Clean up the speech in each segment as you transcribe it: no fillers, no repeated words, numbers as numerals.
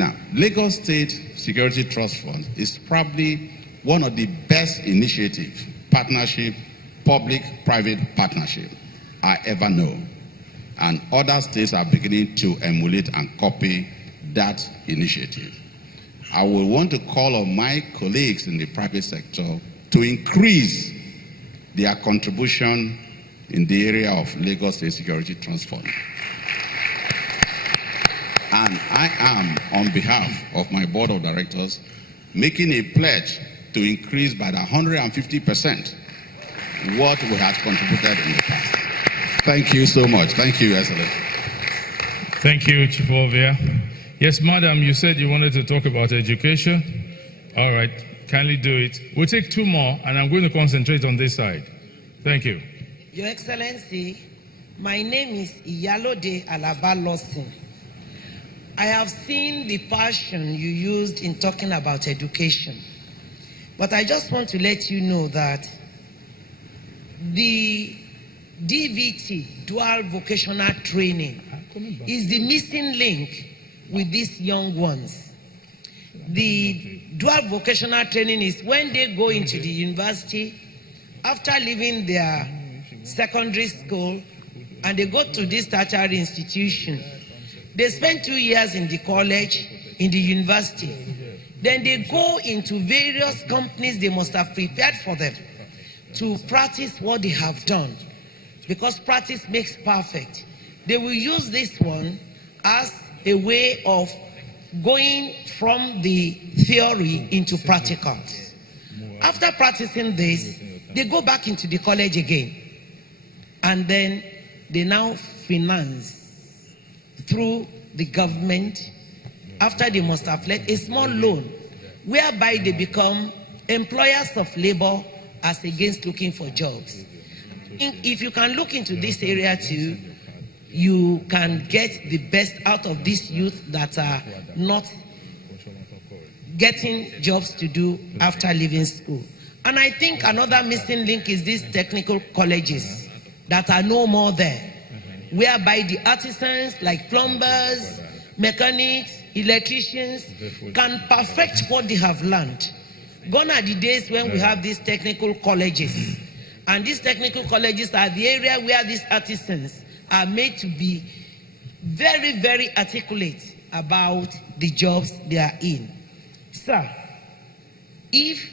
Now, Lagos State Security Trust Fund is probably one of the best initiative, partnership, public-private partnership I ever know. And other states are beginning to emulate and copy that initiative. I will want to call on my colleagues in the private sector to increase their contribution in the area of Lagos State Security Trust Fund. And I am, on behalf of my board of directors, making a pledge to increase by 150% what we have contributed in the past. Thank you so much. Thank you, Excellency. Thank you, Chief Ovia. Yes, madam, you said you wanted to talk about education. All right, kindly do it. We'll take two more, and I'm going to concentrate on this side. Thank you. Your Excellency, my name is Iyalode Alaba Lawson. I have seen the passion you used in talking about education. But I just want to let you know that the DVT, dual vocational training, is the missing link with these young ones. The dual vocational training is when they go into the university, after leaving their secondary school, and they go to this tertiary institution. They spend 2 years in the college, in the university. Then they go into various companies they must have prepared for them to practice what they have done. Because practice makes perfect. They will use this one as a way of going from the theory into practicals. After practicing this, they go back into the college again. And then they now finance through the government, after they must have led a small loan, whereby they become employers of labor as against looking for jobs. If you can look into this area too, you can get the best out of these youth that are not getting jobs to do after leaving school. And I think another missing link is these technical colleges that are no more there, whereby the artisans like plumbers, mechanics, electricians can perfect what they have learned. Gone are the days when we have these technical colleges. And these technical colleges are the area where these artisans are made to be very, very articulate about the jobs they are in. Sir, if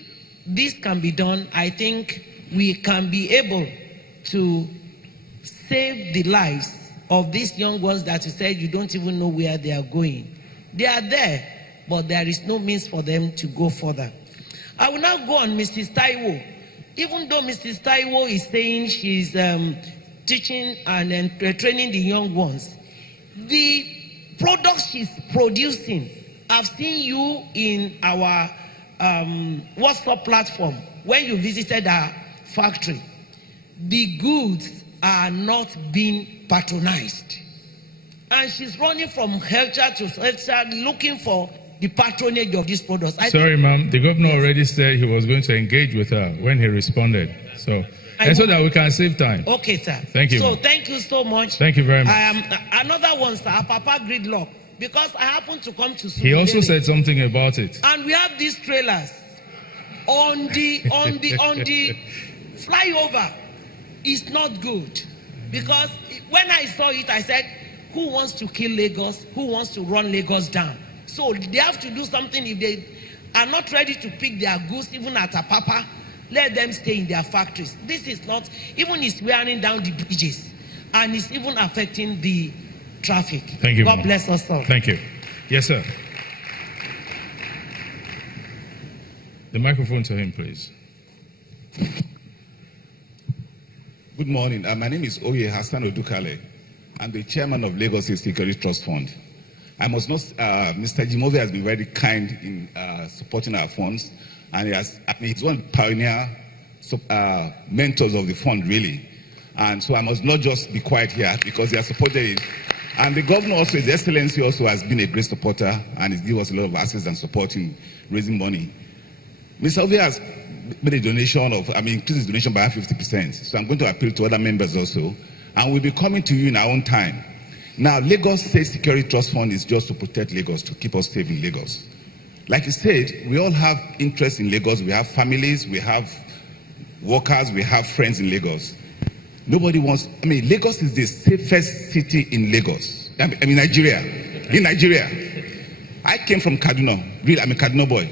this can be done, I think we can be able to save the lives of these young ones that you said you don't even know where they are going. They are there, but there is no means for them to go further. I will now go on Mrs. Taiwo. Even though Mrs. Taiwo is saying she's teaching and training the young ones, the products she's producing, I've seen you in our WhatsApp platform when you visited our factory. The goods are not being patronized. And she's running from helter to helter looking for the patronage of these products. Sorry, ma'am. The governor already said he was going to engage with her when he responded. So that we can save time. Okay, sir. Thank you. So thank you so much. Thank you very much. Another one, sir, Papa Gridlock. Because I happen to come to He also said something about it. And we have these trailers on the flyover. It's not good. Because when I saw it, I said, who wants to kill Lagos? Who wants to run Lagos down? So they have to do something. If they are not ready to pick their goods, even at Apapa, let them stay in their factories. This is not, even it's wearing down the bridges. And it's even affecting the traffic. Thank you. God bless us all. Thank you. Yes, sir. The microphone to him, please. Good morning. My name is Oye Hassan Odukale. I'm the chairman of Lagos State Security Trust Fund. I must not, Mr. Jimove has been very kind in supporting our funds, and he's one of the pioneer mentors of the fund, really. And so I must not just be quiet here because he has supported it. And the governor also, His Excellency also has been a great supporter, and he's given us a lot of access and support in raising money. Mr. Ovia has made a donation of, increased his donation by 50%. So I'm going to appeal to other members also, and we'll be coming to you in our own time. Now, Lagos State Security Trust Fund is just to protect Lagos, to keep us safe in Lagos. Like you said, we all have interest in Lagos. We have families, we have workers, we have friends in Lagos. Nobody wants, Lagos is the safest city in Lagos. Nigeria. In Nigeria. I came from Kaduna. Really, I'm a Kaduna boy.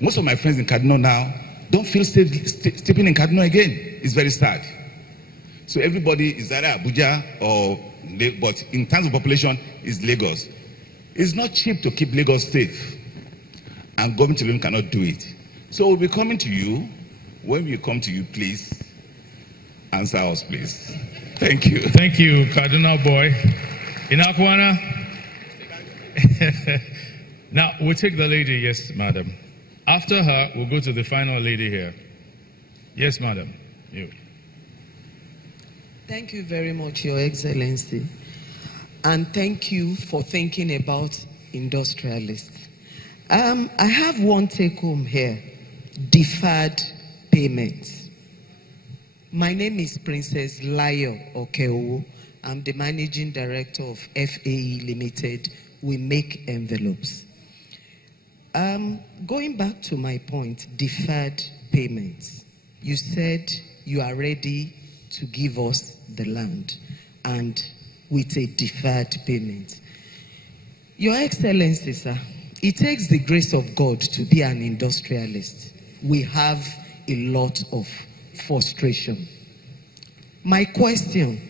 Most of my friends in Kaduna now don't feel safe stepping in Kaduna again. It's very sad. So everybody is either Abuja or, but in terms of population, is Lagos. It's not cheap to keep Lagos safe, and government alone cannot do it. So we'll be coming to you. When we come to you, please answer us, please. Thank you. Thank you, Kaduna boy. Inakwana. Now we'll take the lady. Yes, madam. After her, we'll go to the final lady here. Yes, madam. You. Thank you very much, Your Excellency. And thank you for thinking about industrialists. I have one take home here, deferred payments. My name is Princess Layo Okeowo. I'm the Managing Director of FAE Limited. We make envelopes. Going back to my point, deferred payments. You said you are ready to give us the land and with a deferred payment. Your Excellency, sir, it takes the grace of God to be an industrialist. We have a lot of frustration. My question,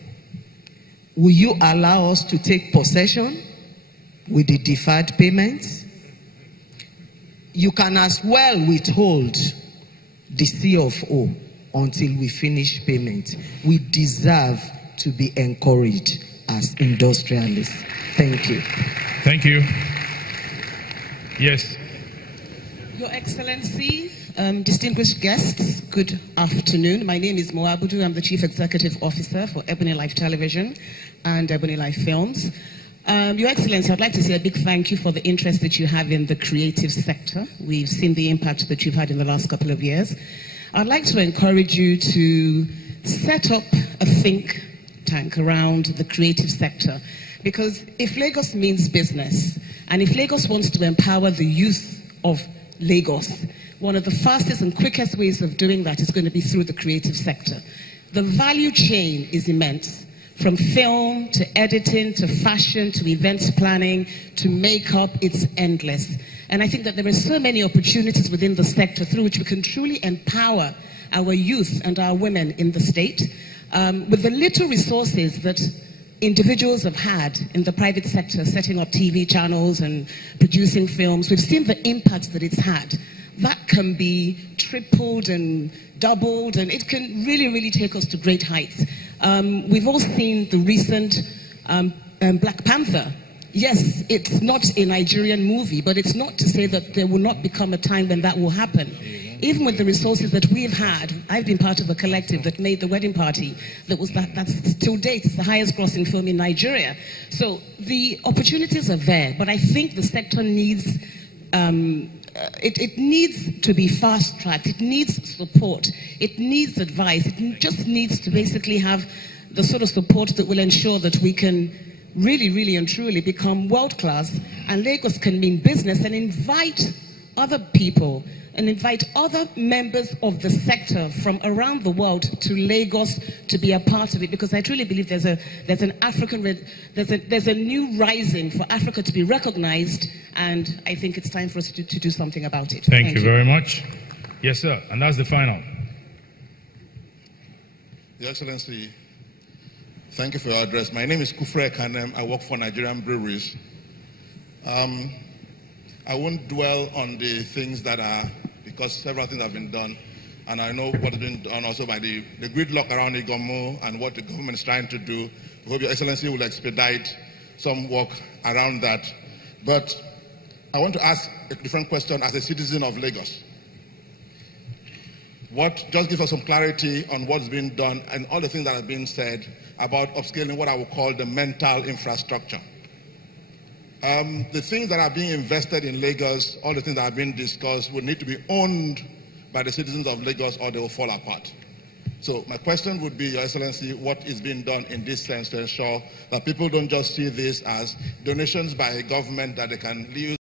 will you allow us to take possession with the deferred payments? You can as well withhold the CFO until we finish payment. We deserve to be encouraged as industrialists. Thank you. Thank you. Yes. Your Excellency, distinguished guests, good afternoon. My name is Moabudu. I'm the Chief Executive Officer for Ebony Life Television and Ebony Life Films. Your Excellency, I'd like to say a big thank you for the interest that you have in the creative sector. We've seen the impact that you've had in the last couple of years. I'd like to encourage you to set up a think tank around the creative sector, because if Lagos means business, and if Lagos wants to empower the youth of Lagos, one of the fastest and quickest ways of doing that is going to be through the creative sector. The value chain is immense, from film to editing to fashion to events planning to makeup. It's endless. And I think that there are so many opportunities within the sector through which we can truly empower our youth and our women in the state. With the little resources that individuals have had in the private sector, setting up TV channels and producing films, we've seen the impact that it's had. That can be tripled and doubled, and it can really, really take us to great heights. We've all seen the recent Black Panther. Yes, it's not a Nigerian movie, but it's not to say that there will not become a time when that will happen. Even with the resources that we've had, I've been part of a collective that made The Wedding Party. That's till date, it's the highest grossing film in Nigeria. So the opportunities are there, but I think the sector needs, it needs to be fast-tracked. It needs support. It needs advice. It just needs to basically have the sort of support that will ensure that we can really, really and truly become world-class, and Lagos can mean business and invite other people and invite other members of the sector from around the world to Lagos to be a part of it, because I truly believe there's a new rising for Africa to be recognized, and I think it's time for us to do something about it. Thank you very much. Yes, sir. And that's the final. Your Excellency, thank you for your address. My name is Kufre Kanem. I work for Nigerian Breweries. I won't dwell on the things that are, because several things have been done, and I know what has been done also by the gridlock around Igomo and what the government is trying to do. I hope Your Excellency will expedite some work around that. But I want to ask a different question as a citizen of Lagos. Just give us some clarity on what's been done and all the things that have been said about upscaling what I would call the mental infrastructure. The things that are being invested in Lagos, all the things that are being discussed, will need to be owned by the citizens of Lagos or they will fall apart. So my question would be, Your Excellency, what is being done in this sense to ensure that people don't just see this as donations by a government that they can use